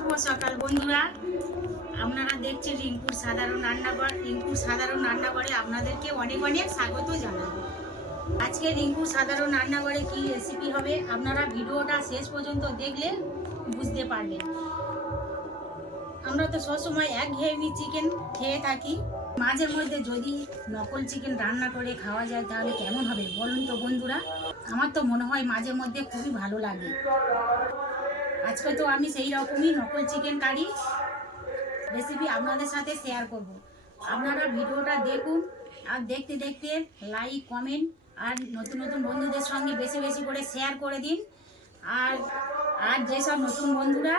শুভ সকাল বন্ধুরা। আপনারা দেখছেন রিঙ্কুর সাধারণ রান্নাঘর। রিঙ্কুর সাধারণ রান্নাঘরে আপনাদেরকে অনেক অনেক স্বাগত জানাই। আজকে রিঙ্কুর সাধারণ রান্নাঘরে কি রেসিপি হবে, আপনারা ভিডিওটা শেষ পর্যন্ত দেখলে বুঝতে পারবেন। আমরা তো সবসময় এক ঘেয়েমি চিকেন খেয়ে থাকি। মাঝের মধ্যে যদি নকল চিকেন রান্না করে খাওয়া যায়, তাহলে কেমন হবে বলুন তো বন্ধুরা? আমার তো মনে হয় মাঝের মধ্যে খুবই ভালো লাগে। আজকে তো আমি সেই রকমই নকল চিকেন কারি রেসিপি আপনাদের সাথে শেয়ার করব। আপনারা ভিডিওটা দেখুন আর দেখতে দেখতে লাইক কমেন্ট আর নতুন নতুন বন্ধুদের সঙ্গে বেশি বেশি করে শেয়ার করে দিন। আর আর যেসব নতুন বন্ধুরা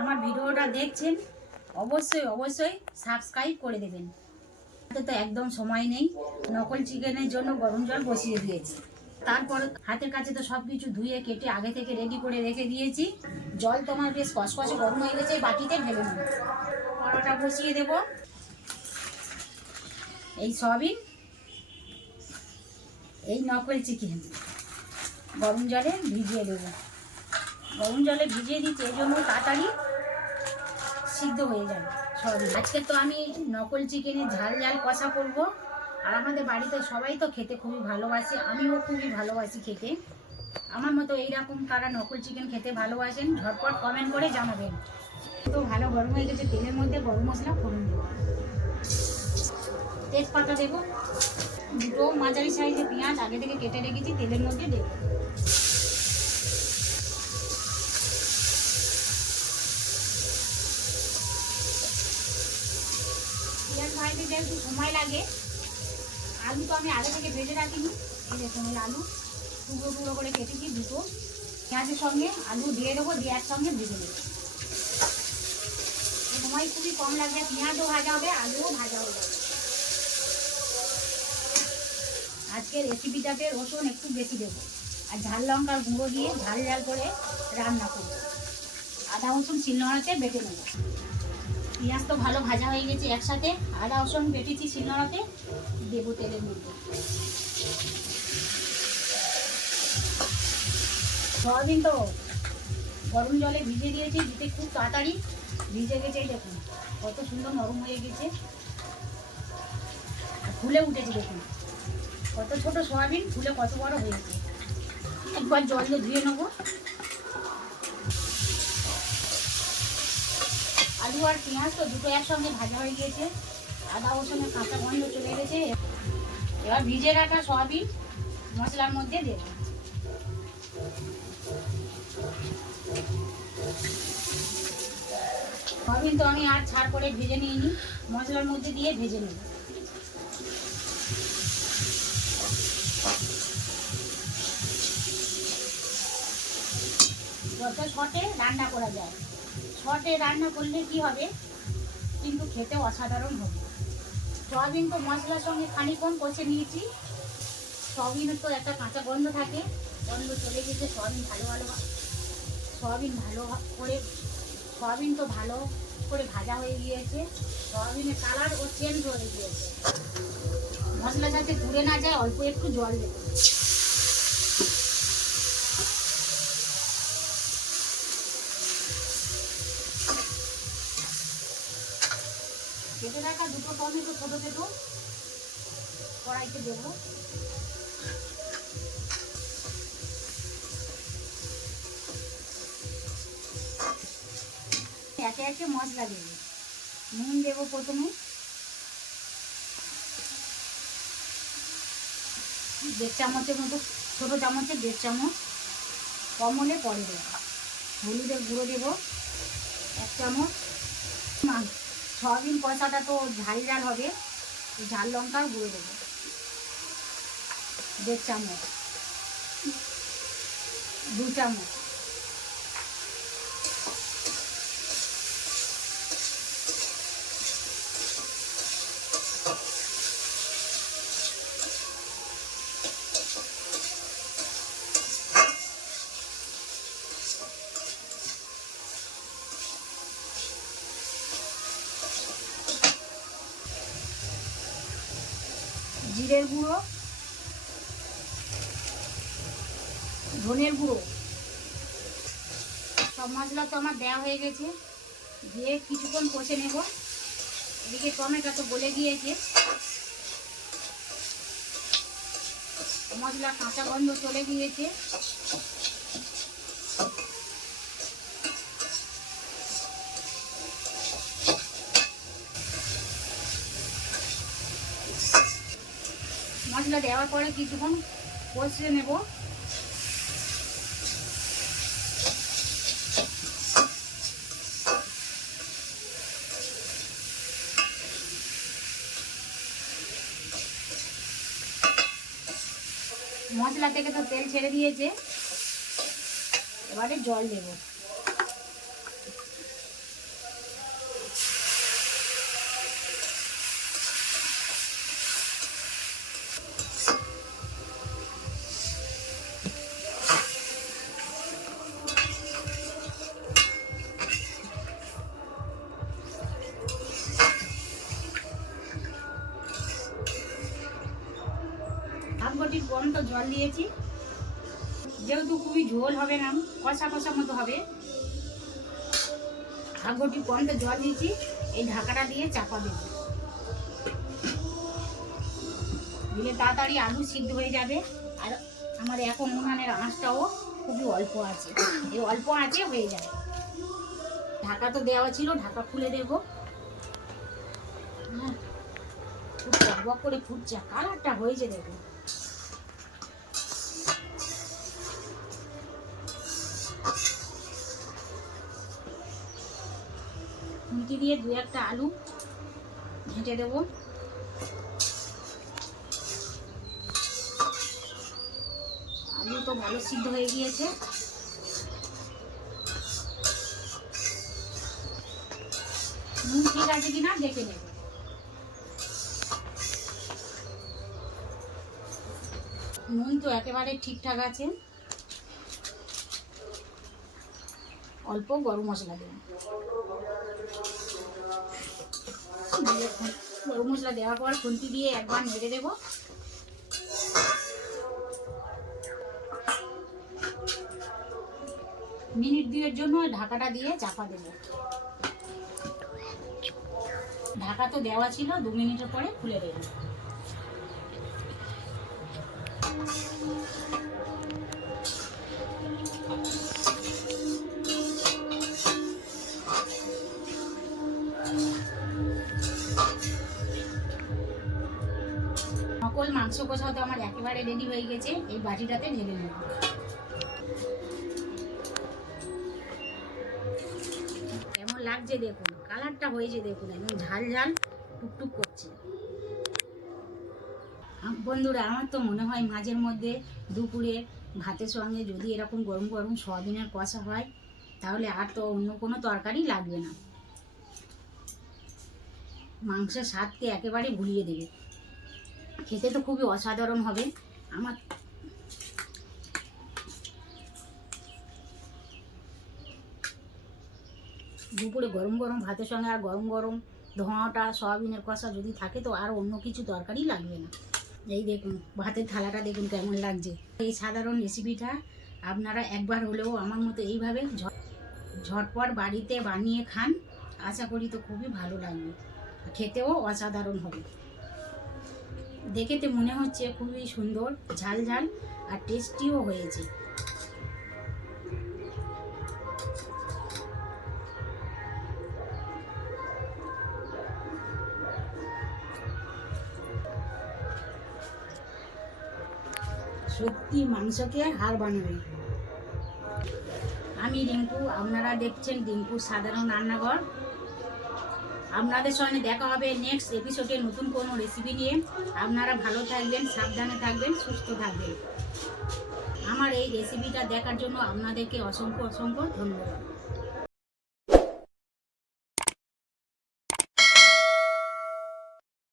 আমার ভিডিওটা দেখছেন, অবশ্যই অবশ্যই সাবস্ক্রাইব করে দেবেন। তো একদম সময় নেই, নকল চিকেনের জন্য গরম জল বসিয়ে দিয়েছি। তারপর হাতের কাছে তো সব কিছু ধুয়ে কেটে আগে থেকে রেডি করে রেখে দিয়েছি। জল তোমার বেশ কষকষে গরম হয়ে গেছে বাটিতে ঢেলে নেব। পরোটা বসিয়ে দেব। এই সয়াবিন এই নকল চিকেন গরম জলে ভিজিয়ে দেবো। গরম জলে ভিজিয়ে দিচ্ছি, এই জন্য তাড়াতাড়ি সিদ্ধ হয়ে যায় সয়াবিন আজকে তো আমি নকল চিকেনের ঝাল ঝাল কষা করব। আর আমাদের বাড়িতে সবাই তো খেতে খুবই ভালোবাসে, আমিও খুবই ভালোবাসি খেতে। আমার মতো এইরকম কারা নকল চিকেন খেতে ভালোবাসেন, ঝটপট কমেন্ট করে জানাবেন। তো ভালো গরম হয়ে গেছে, তেলের মধ্যে গরম মশলা ফোড়ন দেবো। তেজপাতা দেবো। দুটো মাঝারি সাইজে পেঁয়াজ আগে থেকে কেটে রেখেছি, তেলের মধ্যে দেবো। সময় লাগে আলু তো আমি আগে থেকে ভেজে রাখিনি। এই দেখুন, এই আলু টুকরো টুকরো করে কেটেছি দুটো। পেঁয়াজের সঙ্গে আলু দিয়ে দেবো, দিয়ে একসঙ্গে ভেজে এই সময় খুবই কম লাগবে, পেঁয়াজও ভাজা হবে, আলুও ভাজা যাবে আজকে রেসিপিটাতে রসুন একটু বেশি দেবো। আর ঝাল লঙ্কার গুঁড়ো দিয়ে ঝাল ঝাল করে রান্না করব। আদা রসুন শিলনোড়াতে বেটে নেব। পেঁয়াজ তো ভালো ভাজা হয়ে গেছে একসাথে, আদা, রসুন বেটেছি শিলনোড়াতে, দেবো তেলের মধ্যে। সয়াবিন তো গরম জলে ভিজে দিয়েছি, দিতে খুব তাড়াতাড়ি ভিজে গেছে দেখুন, কত সুন্দর নরম হয়ে গেছে। ফুলে উঠেছে দেখুন, কত ছোট সয়াবিন, ফুলে কত বড় হয়েছে। একবার জল দিয়ে ধুয়ে নেব। আলু আর পেঁয়াজ, তো দুটো একসঙ্গে ভাজা হয়ে গিয়েছে। আদা রসুনের কাঁচা গন্ধ চলে গেছে এবার ভিজে রাখা সয়াবিন মশলার মধ্যে দেব। সয়াবিন তো আমি আর ছাড় করে ভেজে নিইনি। মশলার মধ্যে দিয়ে ভেজে নিই যত শটে রান্না করা যায়। শটে রান্না করলে কি হবে? কিন্তু খেতে অসাধারণ হবে। সয়াবিন তো মশলার সঙ্গে খানিকক্ষণ কষে নিয়েছি। সয়াবিনের তো একটা কাঁচা গন্ধ থাকে। গন্ধ চলে গেছে, সয়াবিন ভালো ভালো সয়াবিন ভালো করে, সয়াবিন তো ভালো করে ভাজা হয়ে গিয়েছে। সয়াবিনের কালার ও চেঞ্জ হয়ে গিয়েছে। মশলা যাতে পুড়ে না যায়, অল্প একটু জল দেবো। টমেটো কড়াইতে দেবো। একে একে মশলা দেবো। নুন দেবো প্রথমে। দেড় চামচের মতো, ছোটো চামচের দেড় চামচ। কম হলে পরে দেবো। হলুদের গুঁড়ো দেবো। এক চামচ। মা- সয়াবিন পয়সাটা তো ঝাল ঝাল হবে। ঝাল লঙ্কার গুঁড়ো দেবো। দেড় চামচ। দু চামচ। জিরের গুঁড়ো, ধনের গুঁড়ো। সব মশলা তো আমার দেওয়া হয়ে গেছে। দিয়ে কিছুক্ষণ কষে নেব। এদিকে টমেটো তো গলে গিয়েছে। মশলা কাঁচা গন্ধ চলে গিয়েছে। মশলা দেওয়ার পরে কিছুক্ষণ কষে নেব। মশলা থেকে তো তেল ছেড়ে দিয়েছে। এবারে জল দেব। ঘটির কম তো জল দিয়েছি। যেহেতু খুবই ঝোল হবে না, কষা কষা মতো হবে। হাফ ঘটির কম তো জল দিয়েছি, এই ঢাকাটা দিয়ে চাপা দেব। দিলে তাড়াতাড়ি আলু সিদ্ধ হয়ে যাবে। আর আমার এখন উনানের আঁচটাও খুবই অল্প আছে। এই অল্প আঁচে হয়ে যাবে। ঢাকা তো দেওয়া ছিল, ঢাকা খুলে দেব। হ্যাঁ টকবক করে ফুটছে। কালারটা হয়েছে দেখুন। খুন্তি দিয়ে দু একটা আলু ঘেঁটে দেবো। আলু তো ভালো সিদ্ধ হয়ে গিয়েছে। নুন ঠিক আছে কিনা দেখে নেব। নুন তো একেবারে ঠিকঠাক আছে। অল্প গরম মশলা দেবেন গরম মশলা দেওয়ার পর খুন্তি দিয়ে একবার নেড়ে দেবো। মিনিট দুয়ের জন্য ঢাকাটা দিয়ে চাপা দেবো। ঢাকা তো দেওয়া ছিল, দু মিনিটের পরে খুলে দেবো। সকল মাংস কষাও তো আমার একেবারে রেডি হয়ে গেছে। এই বাটিটাতে ঢেলে নেব। কেমন লাগছে দেখুন, কালারটা হয়েছে দেখুন, একদম ঝাল ঝাল টুকটুক করছে। বন্ধুরা, আমার তো মনে হয় মাঝের মধ্যে দুপুরে ভাতের সঙ্গে যদি এরকম গরম গরম সয়াবিনের কষা হয়, তাহলে আর তো অন্য কোনো তরকারি লাগবে না। মাংসের স্বাদকে একেবারে ভুলিয়ে দেবে। খেতে তো খুবই অসাধারণ হবে। আমার দুপুরে গরম গরম ভাতের সঙ্গে আর গরম গরম ধোঁয়াটা, সয়াবিনের কষা যদি থাকে তো আর অন্য কিছু তরকারি লাগবে না। এই দেখুন, ভাতের থালাটা দেখুন কেমন লাগছে। এই সাধারণ রেসিপিটা আপনারা একবার হলেও আমার মতো এইভাবে ঝটপট বাড়িতে বানিয়ে খান। আশা করি তো খুবই ভালো লাগবে। খেতেও অসাধারণ হবে। দেখেতে মনে হচ্ছে খুবই সুন্দর, ঝাল ঝাল আর টেস্টিও হয়েছে। সত্যি মাংসকে হার বানাবে আমি রিঙ্কু, আপনারা দেখছেন রিঙ্কুর সাধারণ রান্নাঘর। আপনাদের সঙ্গে দেখা হবে নেক্সট এপিসোডে নতুন কোনো রেসিপি নিয়ে। আপনারা ভালো থাকবেন, সাবধানে থাকবেন, সুস্থ থাকবেন। আমার এই রেসিপিটা দেখার জন্য আপনাদেরকে অসংখ্য অসংখ্য ধন্যবাদ।